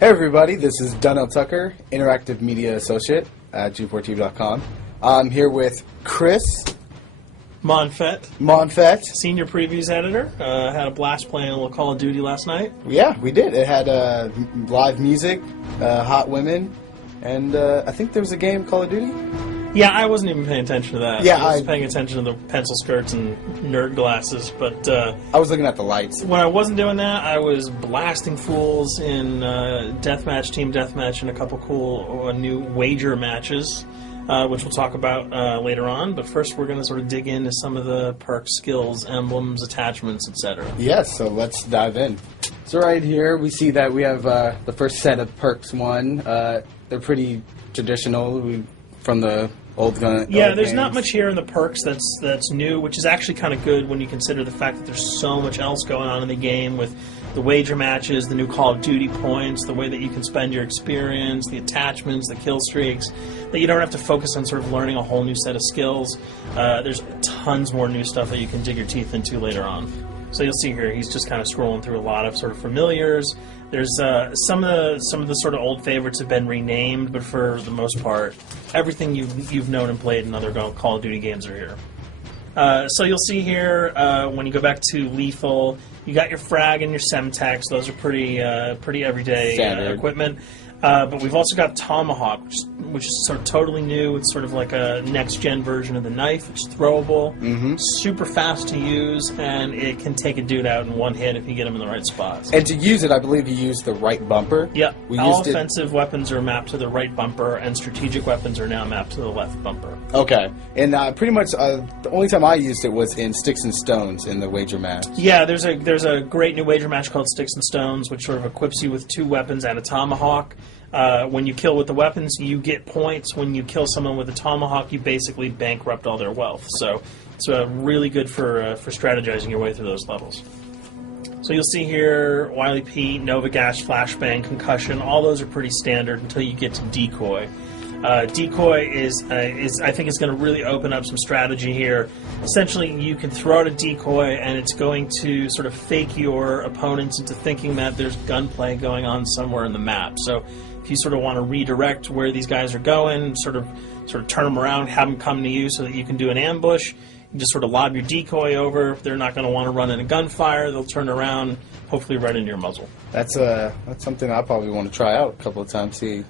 Hey everybody, this is Donnell Tucker, Interactive Media Associate at G4TV.com. I'm here with Chris Monfett, Senior Previews Editor. Had a blast playing a little Call of Duty last night. Yeah, we did. It had live music, hot women, and I think there was a game, Call of Duty? Yeah, I wasn't even paying attention to that. Yeah, I was paying attention to the pencil skirts and nerd glasses, but... I was looking at the lights. When I wasn't doing that, I was blasting fools in deathmatch, team deathmatch, and a couple cool new wager matches, which we'll talk about later on. But first, we're going to sort of dig into some of the perks, skills, emblems, attachments, etc. Yes, so let's dive in. So right here, we see that we have the first set of perks one. They're pretty traditional from the old gun. Yeah, there's not much here in the perks that's new, which is actually kind of good when you consider the fact that there's so much else going on in the game with the wager matches, the new Call of Duty points, the way that you can spend your experience, the attachments, the Killstreaks, that you don't have to focus on sort of learning a whole new set of skills. There's tons more new stuff that you can dig your teeth into later on. So you'll see here, he's just kind of scrolling through a lot of sort of familiars. There's some of the sort of old favorites have been renamed, but for the most part, everything you've known and played in other Call of Duty games are here. So you'll see here when you go back to lethal, you got your frag and your semtex. Those are pretty everyday equipment. But we've also got tomahawk, which is sort of totally new. It's sort of like a next-gen version of the knife. It's throwable, super fast to use, and it can take a dude out in one hit if you get him in the right spots. And to use it, I believe you use the right bumper. Yeah, all offensive weapons are mapped to the right bumper, and strategic weapons are now mapped to the left bumper. Okay, and pretty much the only time I used it was in Sticks and Stones in the wager match. Yeah, there's a great new wager match called Sticks and Stones, which sort of equips you with 2 weapons and a tomahawk. When you kill with the weapons, you get points. When you kill someone with a tomahawk, you basically bankrupt all their wealth. So it's really good for strategizing your way through those levels. So you'll see here, Wily Pete, Nova Gas, Flashbang, Concussion. All those are pretty standard until you get to Decoy. Decoy is I think it's going to really open up some strategy here. Essentially, you can throw out a decoy, and it's going to sort of fake your opponents into thinking that there's gunplay going on somewhere in the map. So if you sort of want to redirect where these guys are going, sort of turn them around, have them come to you so that you can do an ambush, you just sort of lob your decoy over. If they're not going to want to run in a gunfire, they'll turn around, hopefully right into your muzzle. That's something I'll probably want to try out a couple of times, see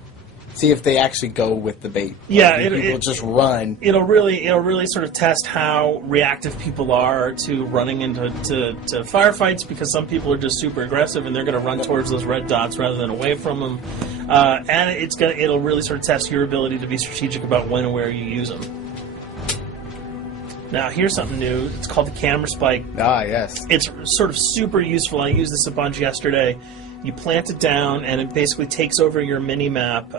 if they actually go with the bait. Yeah, people just run. It'll really sort of test how reactive people are to running into firefights, because some people are just super aggressive and they're going to run towards those red dots rather than away from them. And it'll really sort of test your ability to be strategic about when and where you use them. Now, here's something new. It's called the camera spike. Ah, yes. It's sort of super useful. I used this a bunch yesterday. You plant it down, and it basically takes over your mini-map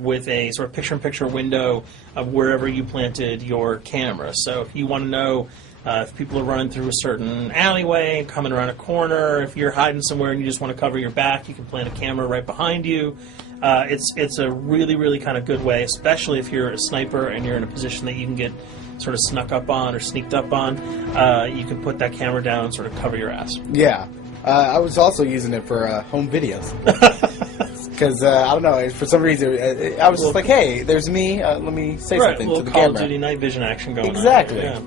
with a sort of picture-in-picture window of wherever you planted your camera. So if you want to know if people are running through a certain alleyway, coming around a corner, if you're hiding somewhere and you just want to cover your back, you can plant a camera right behind you. It's a really, really kind of good way, especially if you're a sniper and you're in a position that you can get sort of snuck up on or sneaked up on. You can put that camera down and sort of cover your ass. Yeah. I was also using it for home videos. Because, I don't know, for some reason, I was just like, hey, there's me, let me say something to the camera. Call of Duty night vision action going on. Exactly. Yeah.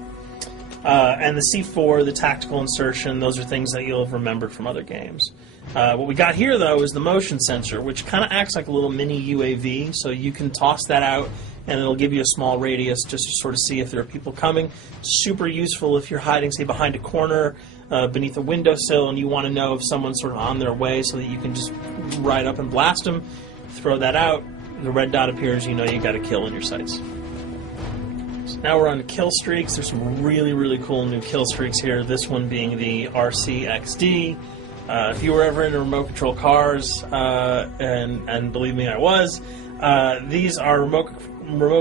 And the C4, the tactical insertion, those are things that you'll have remembered from other games. What we got here, though, is the motion sensor, which kind of acts like a little mini UAV, so you can toss that out, and it'll give you a small radius just to sort of see if there are people coming. Super useful if you're hiding, say, behind a corner, beneath a windowsill, and you want to know if someone's sort of on their way so that you can just ride up and blast them. Throw that out, the red dot appears, you know you got a kill in your sights. So now we're on to Killstreaks. There's some really, really cool new Killstreaks here, this one being the RCXD. If you were ever into remote control cars, and believe me, I was, these are remote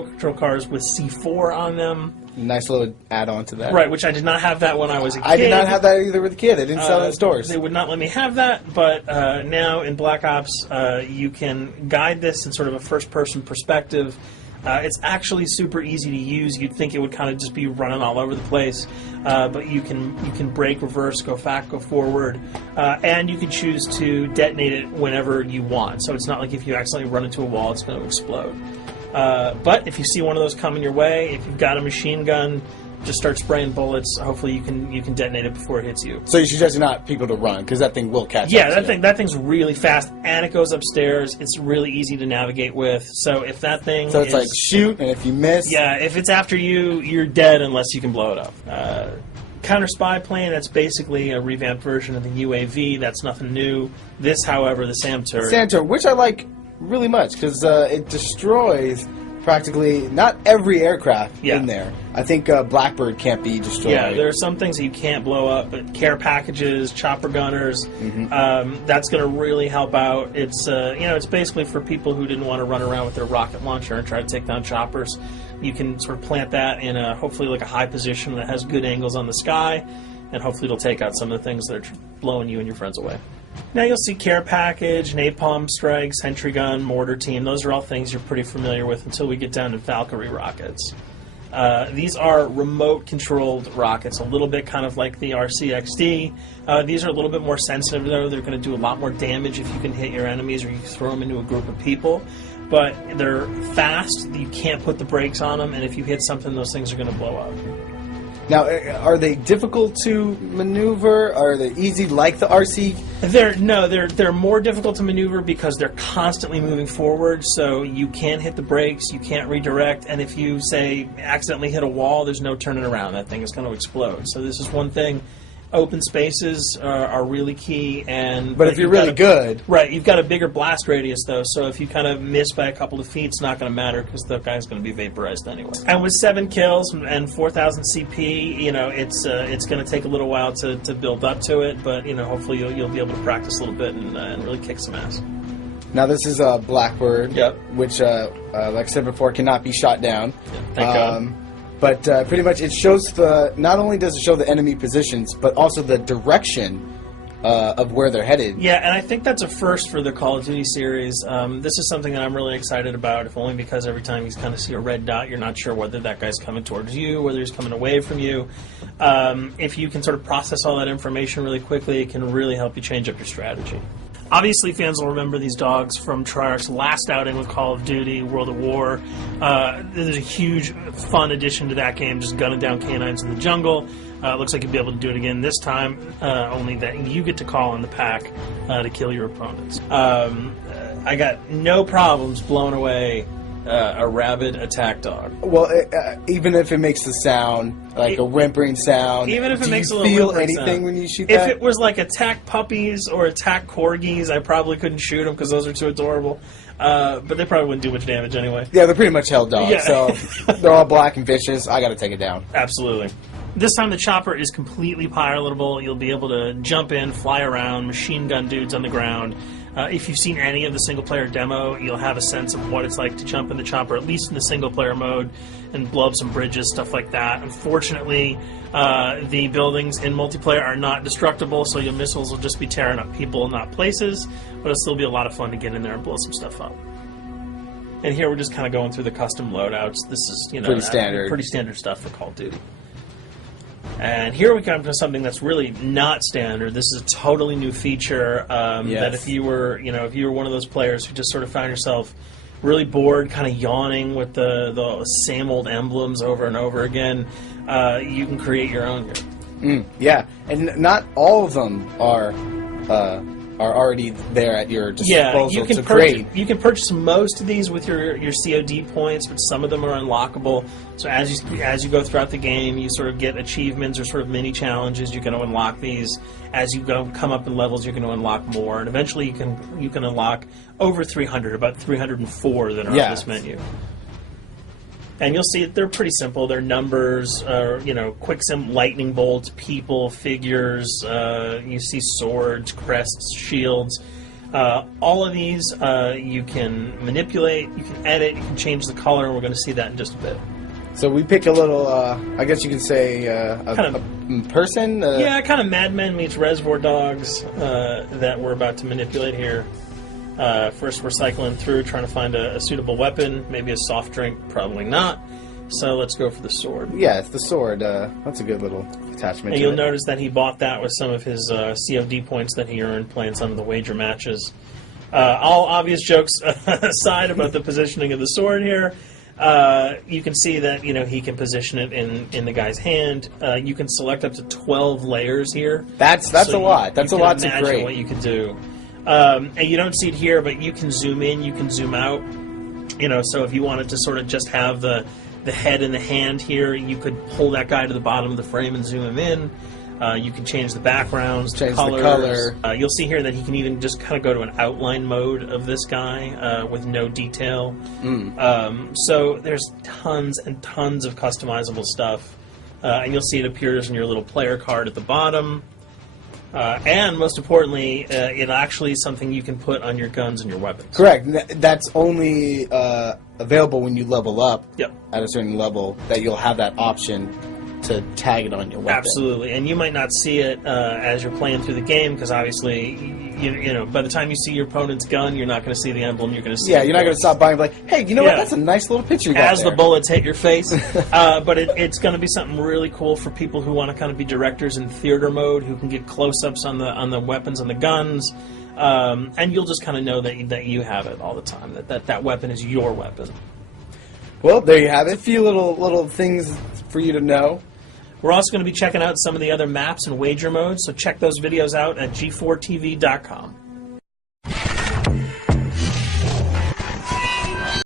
control cars with C4 on them. Nice little add-on to that. Right, which I did not have that when I was a kid. I did not have that either with a kid. They didn't sell it in stores. They would not let me have that, but now in Black Ops, you can guide this in sort of a first-person perspective. It's actually super easy to use. You'd think it would kind of just be running all over the place, but you can brake, reverse, go back, go forward, and you can choose to detonate it whenever you want. So it's not like if you accidentally run into a wall, it's going to explode. But if you see one of those coming your way, if you've got a machine gun, just start spraying bullets. Hopefully you can detonate it before it hits you. So you suggest not people to run, because that thing will catch up. Yeah, that thing's really fast, and it goes upstairs. It's really easy to navigate with. So if that thing So it's like shoot, and if you miss... Yeah, if it's after you, you're dead unless you can blow it up. CounterSpy plane, that's basically a revamped version of the UAV. That's nothing new. This, however, the SAM turret... SAM turret, which I like really much, because it destroys... practically not every aircraft in there. I think Blackbird can't be destroyed. Yeah, there are some things that you can't blow up, but care packages, chopper gunners, that's going to really help out. It's it's basically for people who didn't want to run around with their rocket launcher and try to take down choppers. You can sort of plant that in hopefully like a high position that has good angles on the sky, and hopefully it'll take out some of the things that are blowing you and your friends away. Now you'll see care package, napalm strike, sentry gun, mortar team. Those are all things you're pretty familiar with until we get down to Valkyrie rockets. These are remote-controlled rockets, a little bit kind of like the RCXD. These are a little bit more sensitive, though. They're going to do a lot more damage if you can hit your enemies or you throw them into a group of people. But they're fast. You can't put the brakes on them, and if you hit something, those things are going to blow up. Now, are they difficult to maneuver? Are they easy like the RC? They're more difficult to maneuver because they're constantly moving forward, so you can't hit the brakes, you can't redirect, and if you, say, accidentally hit a wall, there's no turning around. That thing is going to explode. So this is one thing. Open spaces are really key, but if you're really good, right? You've got a bigger blast radius though, so if you kind of miss by a couple of feet, it's not going to matter because the guy's going to be vaporized anyway. And with 7 kills and 4,000 CP, it's going to take a little while to build up to it, but hopefully you'll be able to practice a little bit and really kick some ass. Now this is a Blackbird, yep, which, like I said before, cannot be shot down. Yeah, thank God. But pretty much it shows not only does it show the enemy positions, but also the direction of where they're headed. Yeah, and I think that's a first for the Call of Duty series. This is something that I'm really excited about, if only because every time you kind of see a red dot, you're not sure whether that guy's coming towards you, whether he's coming away from you. If you can sort of process all that information really quickly, it can really help you change up your strategy. Obviously, fans will remember these dogs from Treyarch's last outing with Call of Duty, World at War. There's a huge, fun addition to that game, just gunning down canines in the jungle. Looks like you'll be able to do it again this time, only that you get to call on the pack to kill your opponents. I got no problems blowing away a rabid attack dog. Well, even if it makes the sound, like a whimpering sound, even if it makes a little feel anything sound when you shoot that? If it was like attack puppies or attack corgis, I probably couldn't shoot them because those are too adorable. But they probably wouldn't do much damage anyway. Yeah, they're pretty much held dogs, yeah. So they're all black and vicious. I got to take it down. Absolutely. This time the chopper is completely pilotable. You'll be able to jump in, fly around, machine gun dudes on the ground. If you've seen any of the single-player demo, you'll have a sense of what it's like to jump in the chopper, at least in the single-player mode, and blow up some bridges, stuff like that. Unfortunately, the buildings in multiplayer are not destructible, so your missiles will just be tearing up people, not places, but it'll still be a lot of fun to get in there and blow some stuff up. And here we're just kind of going through the custom loadouts. This is, pretty standard stuff for Call of Duty. And here we come to something that's really not standard. This is a totally new feature that if you were one of those players who just sort of found yourself really bored, kind of yawning with the same old emblems over and over again, you can create your own here. Yeah, and not all of them are already there at your disposal to create. You can purchase most of these with your COD points, but some of them are unlockable. So as you go throughout the game, you sort of get achievements or sort of mini challenges. You're going to unlock these. As you come up in levels, you're going to unlock more, and eventually you can unlock over 300, about 304 that are on this menu. And you'll see they're pretty simple. They're numbers, quick lightning bolts, people, figures. You see swords, crests, shields. All of these you can manipulate, you can edit, you can change the color, and we're going to see that in just a bit. So we pick a little, I guess you could say, a person? Yeah, kind of Mad Men meets Reservoir Dogs that we're about to manipulate here. First, we're cycling through, trying to find a suitable weapon. Maybe a soft drink, probably not. So let's go for the sword. Yeah, it's the sword. That's a good little attachment. And you'll notice that he bought that with some of his COD points that he earned playing some of the wager matches. All obvious jokes aside about the positioning of the sword here, you can see that he can position it in the guy's hand. You can select up to 12 layers here. That's a lot. That's a lot to imagine great. what you can do. And you don't see it here, but you can zoom in, you can zoom out. So if you wanted to sort of just have the head and the hand here, you could pull that guy to the bottom of the frame and zoom him in. You can change the backgrounds, change colors. the color. You'll see here that he can even just kind of go to an outline mode of this guy with no detail. So there's tons and tons of customizable stuff. And you'll see it appears in your little player card at the bottom. And most importantly, it actually is something you can put on your guns and your weapons. Correct. That's only available when you level up at a certain level, that you'll have that option to tag it on your weapon. Absolutely. And you might not see it as you're playing through the game, because obviously, by the time you see your opponent's gun, you're not going to see the emblem. You're going to see you're not going to stop by and be like, hey, what? That's a nice little picture you got as there. the bullets hit your face. But it's going to be something really cool for people who want to kind of be directors in theater mode, who can get close-ups on the weapons and the guns. And you'll just kind of know that you have it all the time, that weapon is your weapon. Well, there you have it. A few little things for you to know. We're also going to be checking out some of the other maps and wager modes, so check those videos out at g4tv.com.